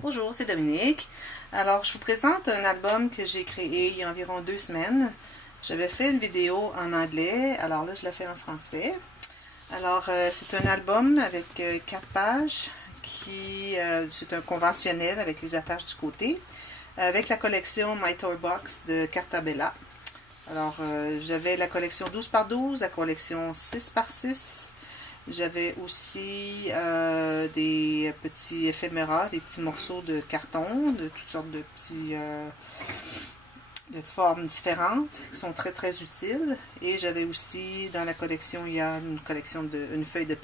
Bonjour, c'est Dominique. Alors, je vous présente un album que j'ai créé il y a environ 2 semaines. J'avais fait une vidéo en anglais, alors là, je la fais en français. Alors, c'est un album avec 4 pages c'est un conventionnel avec les attaches du côté, avec la collection My Toy Box de Cartabella. Alors, j'avais la collection 12 par 12, la collection 6 par 6. J'avais aussi des petits éphéméras, des petits morceaux de carton, de toutes sortes de petits de formes différentes, qui sont très très utiles. Et j'avais aussi dans la collection, il y a une feuille de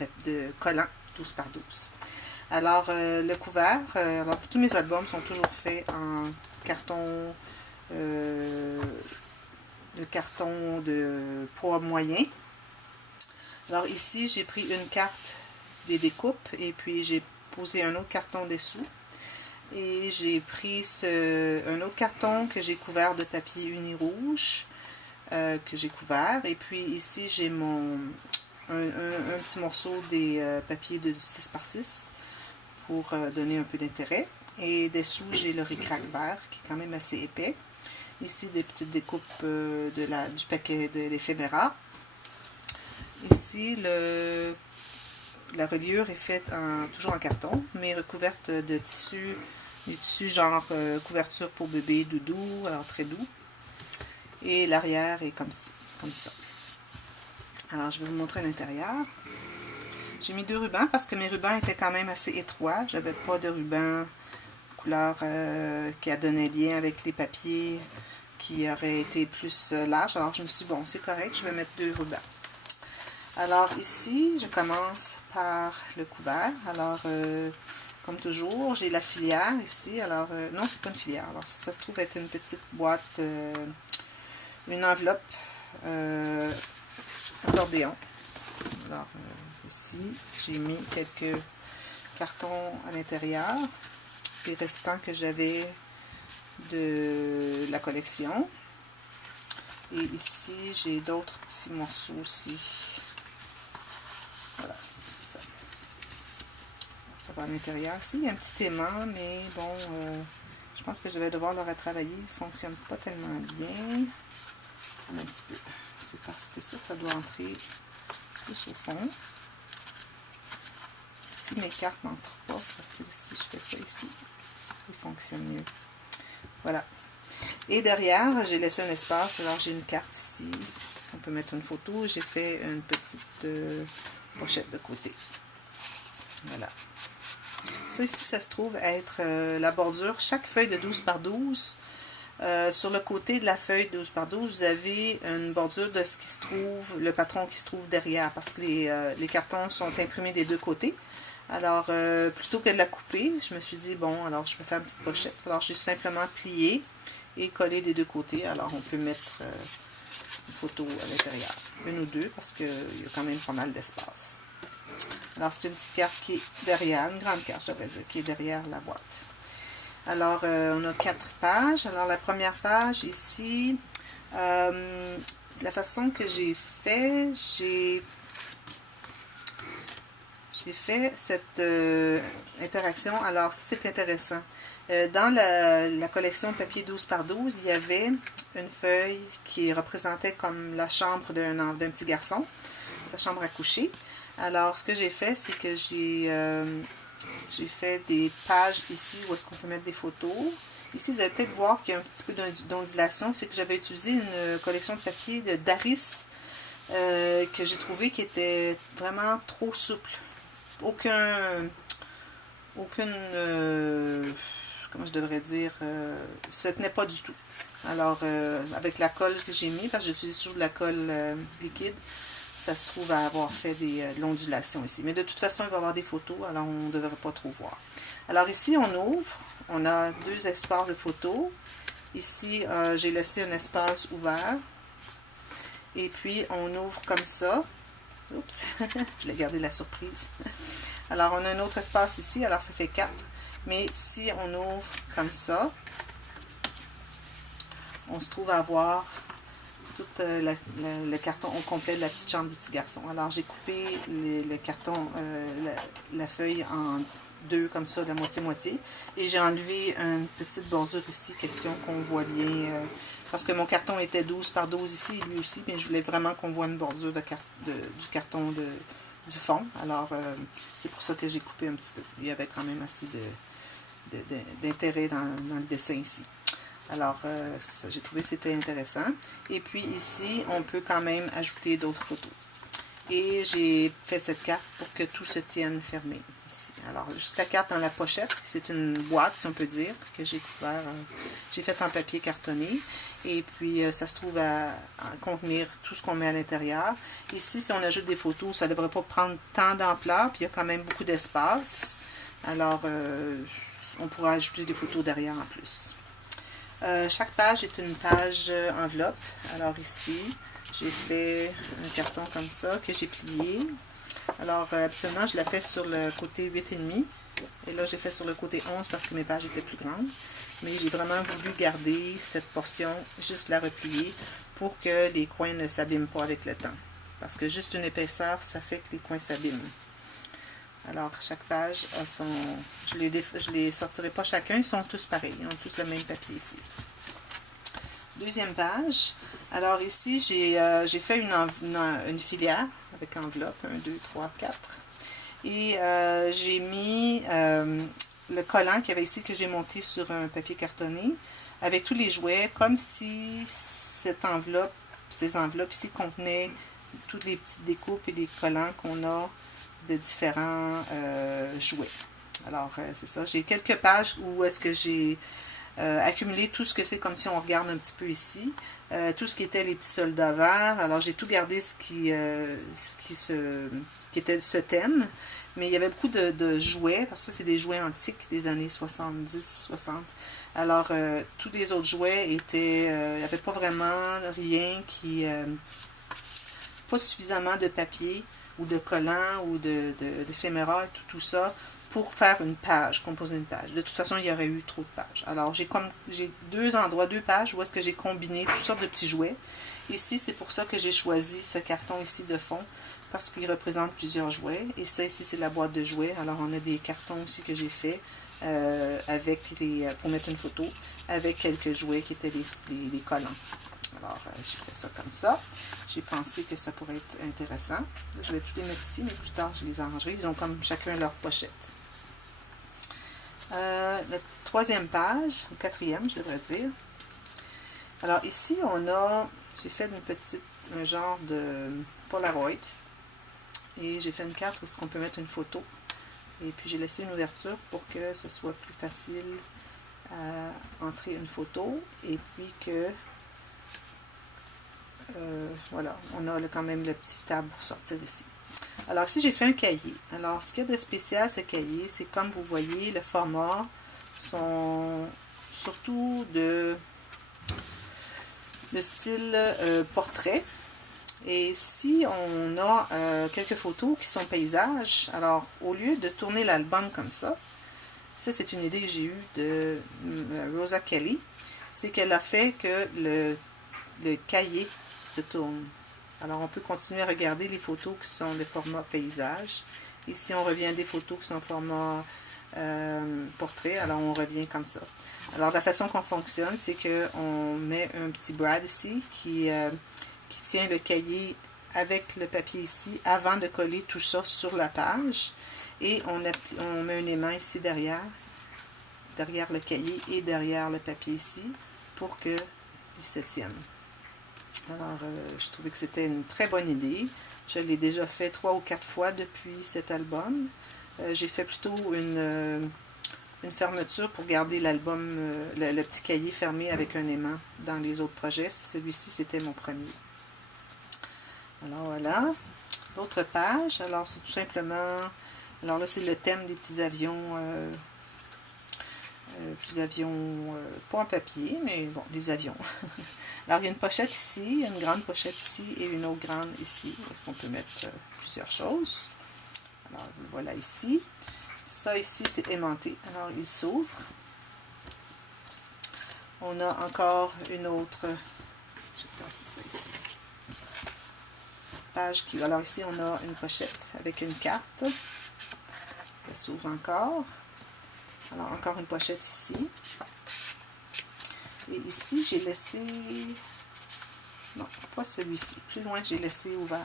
collant 12 par 12. Alors le couvert, alors tous mes albums sont toujours faits en carton de poids moyen. Alors ici, j'ai pris une carte des découpes et puis j'ai posé un autre carton dessous. Et j'ai pris un autre carton que j'ai couvert de papier uni rouge, que j'ai couvert. Et puis ici, j'ai un petit morceau des papiers de 6 par 6 pour donner un peu d'intérêt. Et dessous, j'ai le ric-rac vert qui est quand même assez épais. Ici, des petites découpes du paquet de l'éphéméra. Ici, la reliure est faite toujours en carton, mais recouverte de tissu, des tissus genre couverture pour bébé, doudou, alors très doux. Et l'arrière est comme ça. Alors, je vais vous montrer l'intérieur. J'ai mis 2 rubans parce que mes rubans étaient quand même assez étroits. J'avais pas de ruban couleur qui a donné bien avec les papiers qui auraient été plus larges. Alors, je me suis dit, bon, c'est correct, je vais mettre 2 rubans. Alors ici, je commence par le couvert. Alors, comme toujours, j'ai la filière ici. Alors, non, c'est pas une filière. Alors, ça se trouve être une petite boîte, une enveloppe accordéon. Alors, ici, j'ai mis quelques cartons à l'intérieur, les restants que j'avais de la collection. Et ici, j'ai d'autres petits morceaux aussi. Voilà, c'est ça. Ça va à l'intérieur. Ici, il y a un petit aimant, mais bon, je pense que je vais devoir le retravailler. Il ne fonctionne pas tellement bien. Un petit peu. C'est parce que ça doit entrer plus au fond. Si mes cartes n'entrent pas, parce que si je fais ça ici, il fonctionne mieux. Voilà. Et derrière, j'ai laissé un espace. Alors, j'ai une carte ici. On peut mettre une photo. J'ai fait une petite pochette de côté. Voilà. Ça ici, ça se trouve être la bordure. Chaque feuille de 12 par 12, sur le côté de la feuille 12 par 12, vous avez une bordure de ce qui se trouve, le patron qui se trouve derrière, parce que les cartons sont imprimés des deux côtés. Alors, plutôt que de la couper, je me suis dit, bon, alors je vais faire une petite pochette. Alors, j'ai simplement plié et collé des deux côtés. Alors, on peut mettre une photo à l'intérieur. Une ou deux, parce qu'il y a quand même pas mal d'espace. Alors, c'est une petite carte qui est derrière, une grande carte, je devrais dire, qui est derrière la boîte. Alors, on a 4 pages. Alors, la première page, ici, la façon que j'ai fait, j'ai fait cette interaction. Alors, ça, c'est intéressant. Dans la collection papier 12 par 12, il y avait une feuille qui représentait comme la chambre d'un petit garçon, sa chambre à coucher. Alors, ce que j'ai fait, c'est que j'ai fait des pages ici où est-ce qu'on peut mettre des photos. Ici, vous allez peut-être voir qu'il y a un petit peu d'ondulation. C'est que j'avais utilisé une collection de papier d'Aris que j'ai trouvé qui était vraiment trop souple. Aucune comment je devrais dire, se tenait pas du tout. Alors, avec la colle que j'ai mis, parce que j'utilise toujours de la colle liquide, ça se trouve à avoir fait de l'ondulation ici. Mais de toute façon, il va y avoir des photos, alors on ne devrait pas trop voir. Alors ici, on ouvre. On a 2 espaces de photos. Ici, j'ai laissé un espace ouvert. Et puis, on ouvre comme ça. Oups, je l'ai gardé la surprise. Alors, on a un autre espace ici, alors ça fait 4. Mais si on ouvre comme ça, on se trouve à avoir tout le carton au complet de la petite chambre du petit garçon. Alors, j'ai coupé le carton, la feuille en deux comme ça, de la moitié-moitié. Et j'ai enlevé une petite bordure ici, question qu'on voit bien. Parce que mon carton était 12 par 12 ici, lui aussi, mais je voulais vraiment qu'on voit une bordure du carton du fond. Alors, c'est pour ça que j'ai coupé un petit peu. Il y avait quand même assez d'intérêt dans le dessin ici. Alors, c'est ça, j'ai trouvé que c'était intéressant. Et puis ici, on peut quand même ajouter d'autres photos. Et j'ai fait cette carte pour que tout se tienne fermé ici. Alors, juste la carte dans la pochette, c'est une boîte, si on peut dire, que j'ai couvert, j'ai fait en papier cartonné. Et puis, ça se trouve à contenir tout ce qu'on met à l'intérieur. Ici, si on ajoute des photos, ça ne devrait pas prendre tant d'ampleur, puis il y a quand même beaucoup d'espace. Alors, on pourra ajouter des photos derrière en plus. Chaque page est une page enveloppe. Alors ici, j'ai fait un carton comme ça que j'ai plié. Alors habituellement, je la fais sur le côté 8,5. Et là, j'ai fait sur le côté 11 parce que mes pages étaient plus grandes. Mais j'ai vraiment voulu garder cette portion, juste la replier pour que les coins ne s'abîment pas avec le temps. Parce que juste une épaisseur, ça fait que les coins s'abîment. Alors, chaque page a son... Je les sortirai pas chacun, ils sont tous pareils. Ils ont tous le même papier ici. Deuxième page. Alors ici, j'ai fait une filière avec enveloppe. 1, 2, 3, 4. Et j'ai mis le collant qu'il y avait ici que j'ai monté sur un papier cartonné avec tous les jouets, comme si cette enveloppe, ces enveloppes ici contenaient toutes les petites découpes et les collants qu'on a de différents jouets. Alors, c'est ça. J'ai quelques pages où est-ce que j'ai accumulé tout ce que c'est, comme si on regarde un petit peu ici. Tout ce qui était les petits soldats verts. Alors, j'ai tout gardé ce qui était ce thème. Mais il y avait beaucoup de jouets, parce que ça, c'est des jouets antiques des années 70, 60. Alors, tous les autres jouets étaient... il n'y avait pas vraiment rien qui... pas suffisamment de papier ou de collants ou d'éphéméra, tout ça, pour faire une page, composer une page. De toute façon, il y aurait eu trop de pages. Alors, j'ai deux endroits, deux pages où est-ce que j'ai combiné toutes sortes de petits jouets. Ici, c'est pour ça que j'ai choisi ce carton ici de fond, parce qu'il représente plusieurs jouets. Et ça, ici, c'est la boîte de jouets. Alors, on a des cartons aussi que j'ai fait pour mettre une photo, avec quelques jouets qui étaient des collants. Alors, j'ai fait ça comme ça. J'ai pensé que ça pourrait être intéressant. Je vais tout les mettre ici, mais plus tard, je les arrangerai. Ils ont comme chacun leur pochette. La troisième page, ou quatrième, je devrais dire. Alors, ici, j'ai fait un genre de Polaroid. Et j'ai fait une carte où on peut mettre une photo. Et puis, j'ai laissé une ouverture pour que ce soit plus facile à entrer une photo. Et puis que... voilà, on a quand même le petit tab pour sortir ici. Alors ici, j'ai fait un cahier. Alors, ce qu'il y a de spécial, ce cahier, c'est comme vous voyez, le format sont surtout de style portrait. Et si on a quelques photos qui sont paysages, alors au lieu de tourner l'album comme ça c'est une idée que j'ai eue de Rosa Kelly, c'est qu'elle a fait que le cahier se tourne. Alors on peut continuer à regarder les photos qui sont de format paysage. Ici on revient à des photos qui sont format portrait, alors on revient comme ça. Alors la façon qu'on fonctionne, c'est qu'on met un petit brad ici qui tient le cahier avec le papier ici avant de coller tout ça sur la page. Et on met un aimant ici derrière le cahier et derrière le papier ici pour qu'il se tienne. Alors, je trouvais que c'était une très bonne idée. Je l'ai déjà fait 3 ou 4 fois depuis cet album. J'ai fait plutôt une fermeture pour garder l'album, le petit cahier fermé avec un aimant dans les autres projets. Celui-ci, c'était mon premier. Alors, voilà. L'autre page, alors c'est tout simplement... Alors là, c'est le thème des petits avions... pas en papier, mais bon, les avions. Alors, il y a une pochette ici, une grande pochette ici et une autre grande ici. Est-ce qu'on peut mettre plusieurs choses? Alors, voilà ici. Ça ici, c'est aimanté. Alors, il s'ouvre. On a encore une autre... Je vais passer ça ici. Page qui... Alors, ici, on a une pochette avec une carte. Ça s'ouvre encore. Alors, encore une pochette ici. Et ici, j'ai laissé... Non, pas celui-ci. Plus loin, j'ai laissé ouvert.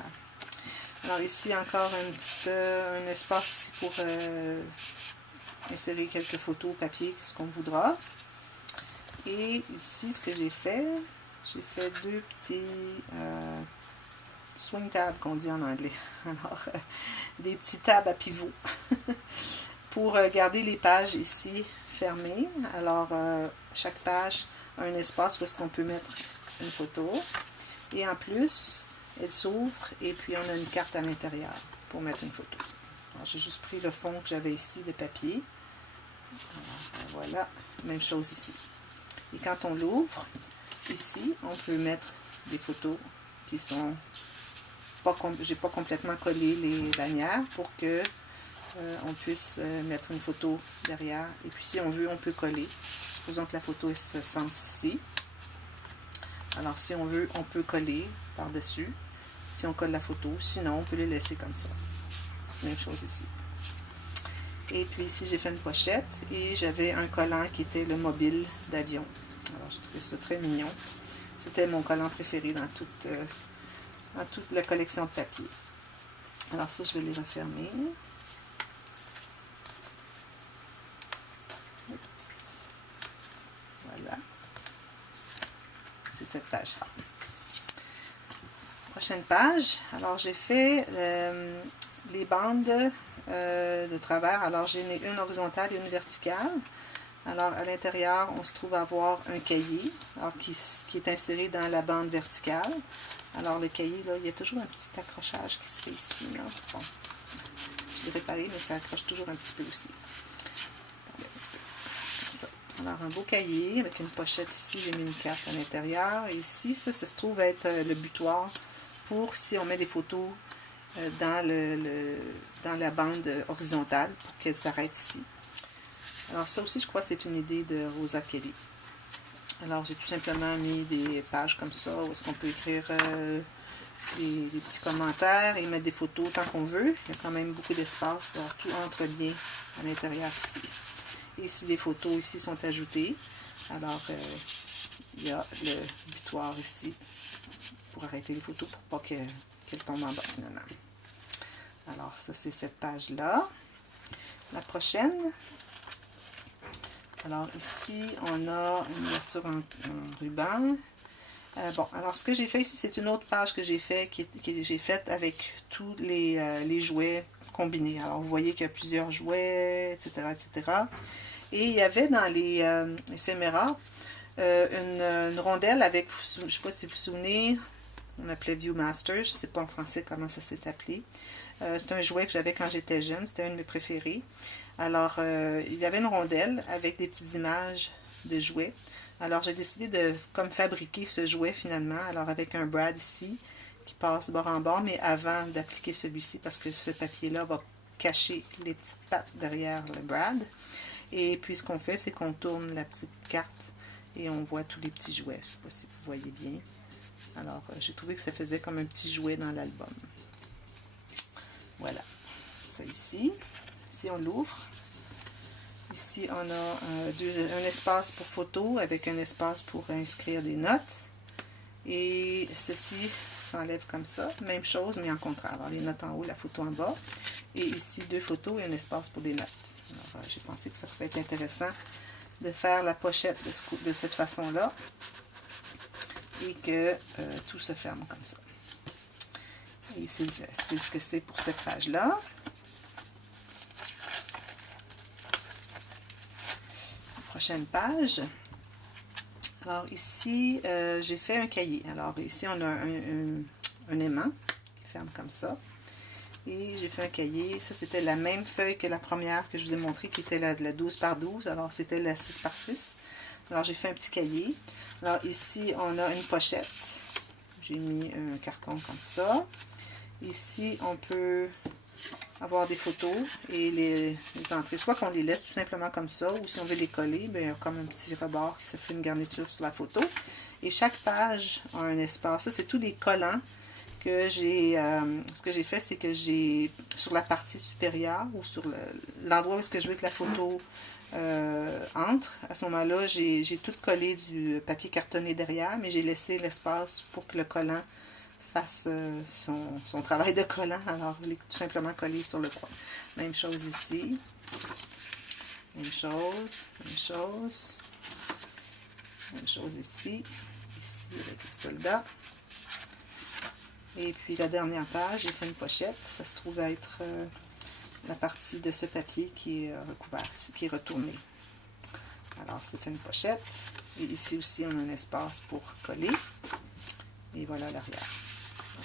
Alors, ici, encore un espace ici pour insérer quelques photos, papier, ce qu'on voudra. Et ici, ce que j'ai fait deux petits swing tabs, qu'on dit en anglais. Alors, des petits tabs à pivot pour garder les pages ici fermées. Alors, chaque page a un espace où est-ce qu'on peut mettre une photo. Et en plus, elle s'ouvre et puis on a une carte à l'intérieur pour mettre une photo. J'ai juste pris le fond que j'avais ici de papier. Alors, voilà, même chose ici. Et quand on l'ouvre, ici, on peut mettre des photos qui sont pas... J'ai pas complètement collé les bannières pour que on puisse mettre une photo derrière. Et puis si on veut, on peut coller. Supposons que la photo est ce sens ici. Alors si on veut, on peut coller par-dessus. Si on colle la photo, sinon on peut les laisser comme ça. Même chose ici. Et puis ici, j'ai fait une pochette et j'avais un collant qui était le mobile d'avion. Alors, j'ai trouvé ça très mignon. C'était mon collant préféré dans toute la collection de papier. Alors ça, je vais les refermer. Voilà. C'est cette page-là. Prochaine page. Alors, j'ai fait les bandes de travers. Alors, j'ai une horizontale et une verticale. Alors, à l'intérieur, on se trouve à avoir un cahier alors, qui est inséré dans la bande verticale. Alors, le cahier, là, il y a toujours un petit accrochage qui se fait ici. Là. Bon, je l'ai réparé, mais ça accroche toujours un petit peu aussi. Un petit peu. Comme ça. Alors, un beau cahier avec une pochette ici. J'ai mis une carte à l'intérieur. Et ici, ça se trouve être le butoir pour si on met des photos dans la bande horizontale pour qu'elle s'arrête ici. Alors ça aussi, je crois que c'est une idée de Rosa Kelly. Alors j'ai tout simplement mis des pages comme ça où est-ce qu'on peut écrire des petits commentaires et mettre des photos tant qu'on veut. Il y a quand même beaucoup d'espace, alors tout entre bien à l'intérieur ici. Et ici, les photos ici sont ajoutées. Alors il y a le butoir ici pour arrêter les photos pour pas qu'elles tombent en bas finalement. Alors ça, c'est cette page-là. La prochaine... Alors ici, on a une ouverture en ruban. Bon, alors ce que j'ai fait ici, c'est une autre page que j'ai faite avec tous les jouets combinés. Alors vous voyez qu'il y a plusieurs jouets, etc., etc. Et il y avait dans les éphéméras une rondelle avec, je ne sais pas si vous vous souvenez, on appelait Viewmaster, je ne sais pas en français comment ça s'est appelé. C'est un jouet que j'avais quand j'étais jeune, c'était un de mes préférés. Alors, il y avait une rondelle avec des petites images de jouets. Alors, j'ai décidé de comme fabriquer ce jouet finalement. Alors, avec un brad ici qui passe bord en bord, mais avant d'appliquer celui-ci parce que ce papier-là va cacher les petites pattes derrière le brad. Et puis, ce qu'on fait, c'est qu'on tourne la petite carte et on voit tous les petits jouets. Je ne sais pas si vous voyez bien. Alors, j'ai trouvé que ça faisait comme un petit jouet dans l'album. Voilà. Ça ici. Ici, on l'ouvre. Ici, on a un espace pour photo avec un espace pour inscrire des notes. Et ceci s'enlève comme ça. Même chose, mais en contraire. Alors, les notes en haut, la photo en bas. Et ici, deux photos et un espace pour des notes. Alors, j'ai pensé que ça pouvait être intéressant de faire la pochette de cette façon-là. Et que tout se ferme comme ça. Et c'est ce que c'est pour cette page-là. Prochaine page. Alors ici, j'ai fait un cahier. Alors ici, on a un aimant qui ferme comme ça. Et j'ai fait un cahier. Ça, c'était la même feuille que la première que je vous ai montrée, qui était la 12 par 12. Alors, c'était la 6 par 6. Alors, j'ai fait un petit cahier. Alors, ici, on a une pochette. J'ai mis un carton comme ça. Ici, on peut avoir des photos et les entrées. Soit qu'on les laisse tout simplement comme ça, ou si on veut les coller, bien, il y a comme un petit rebord qui se fait une garniture sur la photo. Et chaque page a un espace. Ça, c'est tous les collants que ce que j'ai fait, c'est que j'ai, sur la partie supérieure, ou sur l'endroit où est-ce que je veux que la photo entre, à ce moment-là, j'ai tout collé du papier cartonné derrière, mais j'ai laissé l'espace pour que le collant fasse son travail de collant. Alors, je l'ai tout simplement collé sur le coin. Même chose ici. Même chose, même chose. Même chose ici. Ici, avec le soldat. Et puis la dernière page, j'ai fait une pochette. Ça se trouve être la partie de ce papier qui est recouvert, qui est retourné. Alors, ça fait une pochette. Et ici aussi, on a un espace pour coller. Et voilà l'arrière.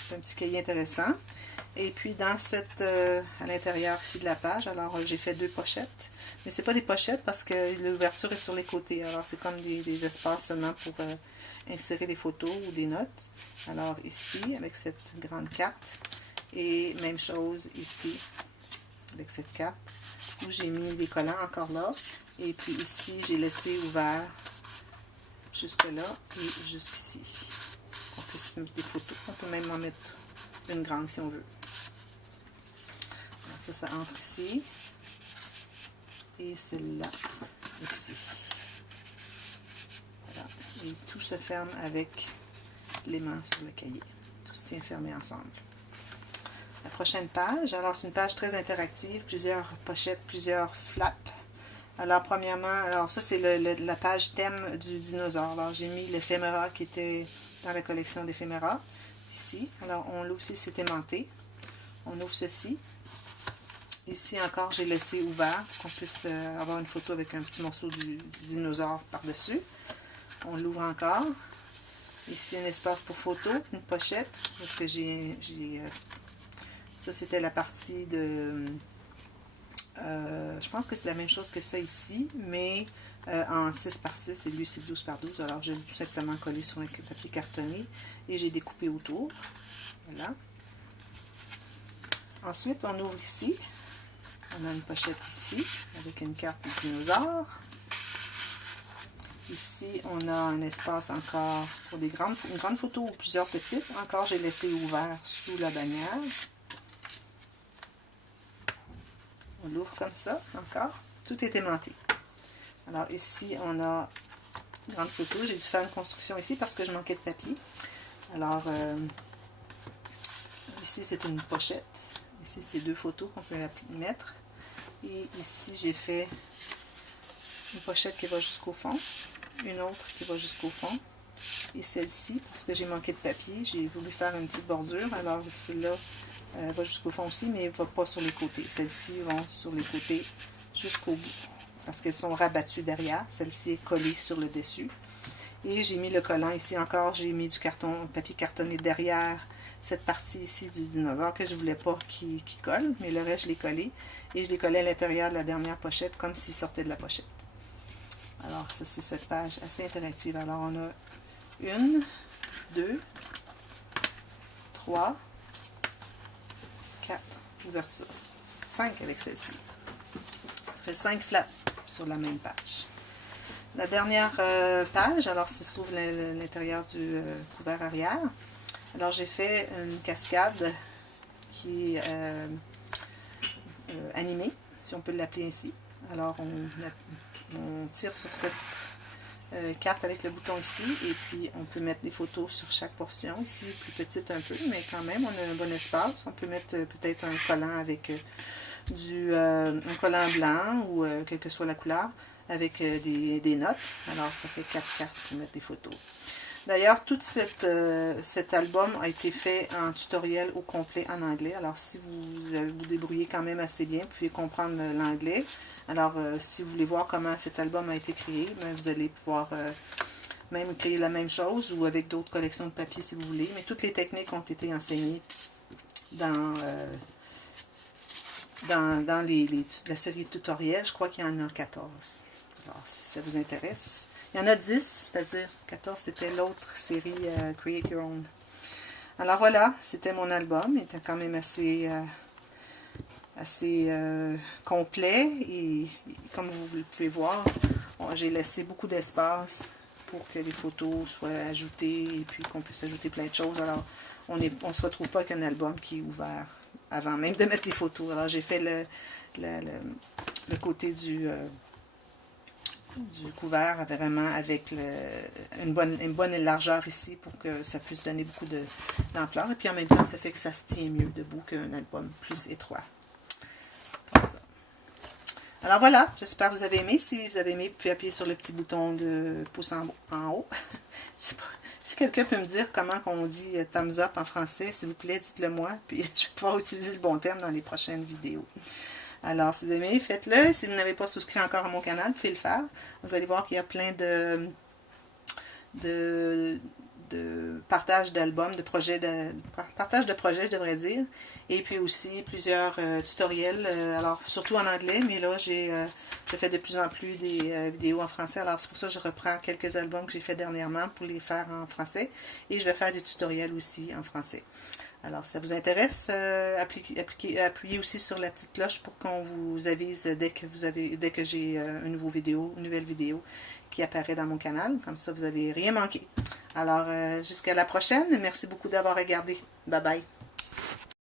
C'est un petit cahier intéressant. Et puis, dans à l'intérieur ici de la page, alors j'ai fait 2 pochettes. Mais ce n'est pas des pochettes parce que l'ouverture est sur les côtés. Alors, c'est comme des espaces seulement pour insérer des photos ou des notes. Alors, ici, avec cette grande carte. Et même chose ici, avec cette carte, où j'ai mis des collants encore là. Et puis ici, j'ai laissé ouvert jusque là et jusqu'ici. On peut se mettre des photos. On peut même en mettre une grande si on veut. Alors ça entre ici. Et celle-là, ici. Voilà. Et tout se ferme avec l'aimant sur le cahier. Tout se tient fermé ensemble. La prochaine page, alors c'est une page très interactive, plusieurs pochettes, plusieurs flaps. Alors premièrement, alors ça c'est la page thème du dinosaure. Alors j'ai mis l'éphéméra qui était dans la collection d'éphéméra, ici. Alors on l'ouvre ici, c'est aimanté. On ouvre ceci. Ici encore, j'ai laissé ouvert pour qu'on puisse avoir une photo avec un petit morceau du dinosaure par-dessus. On l'ouvre encore. Ici, un espace pour photo, une pochette. Parce que ça, c'était la partie de... je pense que c'est la même chose que ça ici, mais en 6 par 6, et lui, c'est 12 par 12. Alors, je l'ai tout simplement collé sur un papier cartonné et j'ai découpé autour. Voilà. Ensuite, on ouvre ici. On a une pochette ici, avec une carte du dinosaure. Ici, on a un espace encore pour une grande photo ou plusieurs petites. Encore, j'ai laissé ouvert sous la bannière. On l'ouvre comme ça, encore. Tout est aimanté. Alors ici, on a une grande photo. J'ai dû faire une construction ici parce que je manquais de papier. Alors, ici, c'est une pochette. Ici, c'est 2 photos qu'on peut mettre. Et ici, j'ai fait une pochette qui va jusqu'au fond. Une autre qui va jusqu'au fond. Et celle-ci, parce que j'ai manqué de papier, j'ai voulu faire une petite bordure. Alors, celle-là va jusqu'au fond aussi, mais elle ne va pas sur les côtés. Celles-ci vont sur les côtés jusqu'au bout, parce qu'elles sont rabattues derrière. Celle-ci est collée sur le dessus. Et j'ai mis le collant ici encore. J'ai mis du papier cartonné derrière cette partie ici du dinosaure que je ne voulais pas qui colle, mais le reste, je l'ai collé. Et je l'ai collé à l'intérieur de la dernière pochette, comme s'il sortait de la pochette. Alors, ça, c'est cette page assez interactive. Alors, on a 1, 2, 3, 4 ouvertures. 5 avec celle-ci. Ça fait 5 flaps sur la même page. La dernière page, alors, c'est sur l'intérieur du couvert arrière. Alors, j'ai fait une cascade qui est animée, si on peut l'appeler ainsi. Alors, on tire sur cette carte avec le bouton ici, et puis on peut mettre des photos sur chaque portion. Ici, plus petite un peu, mais quand même, on a un bon espace. On peut mettre peut-être un collant avec un collant blanc, ou quelle que soit la couleur, avec des notes. Alors, ça fait 4 cartes pour mettre des photos. D'ailleurs, tout cet album a été fait en tutoriel au complet en anglais. Alors, si vous débrouillez quand même assez bien, vous pouvez comprendre l'anglais. Alors, si vous voulez voir comment cet album a été créé, bien, vous allez pouvoir même créer la même chose ou avec d'autres collections de papier si vous voulez. Mais toutes les techniques ont été enseignées dans la série tutoriel. Je crois qu'il y en a 14. Alors, si ça vous intéresse. Il y en a 10, c'est-à-dire 14, c'était l'autre série Create Your Own. Alors voilà, c'était mon album. Il était quand même assez complet. Et comme vous pouvez voir, j'ai laissé beaucoup d'espace pour que les photos soient ajoutées et puis qu'on puisse ajouter plein de choses. Alors, on ne se retrouve pas avec un album qui est ouvert avant même de mettre les photos. Alors j'ai fait le côté du couvert vraiment avec une bonne largeur ici pour que ça puisse donner beaucoup d'ampleur. Et puis en même temps, ça fait que ça se tient mieux debout qu'un album plus étroit. Comme ça. Alors voilà, j'espère que vous avez aimé. Si vous avez aimé, vous pouvez appuyer sur le petit bouton de pouce en haut. Je sais pas. Si quelqu'un peut me dire comment on dit thumbs up en français, s'il vous plaît, dites-le moi. Puis je vais pouvoir utiliser le bon terme dans les prochaines vidéos. Alors, si vous aimez, faites-le. Si vous n'avez pas souscrit encore à mon canal, vous pouvez le faire. Vous allez voir qu'il y a plein de partage d'albums, partage de projets, je devrais dire. Et puis aussi plusieurs tutoriels, alors surtout en anglais, mais là, je fais de plus en plus des vidéos en français. Alors, c'est pour ça que je reprends quelques albums que j'ai fait dernièrement pour les faire en français. Et je vais faire des tutoriels aussi en français. Alors, si ça vous intéresse, appuyez aussi sur la petite cloche pour qu'on vous avise dès que j'ai une nouvelle vidéo qui apparaît dans mon canal. Comme ça, vous n'allez rien manquer. Alors, jusqu'à la prochaine. Merci beaucoup d'avoir regardé. Bye bye.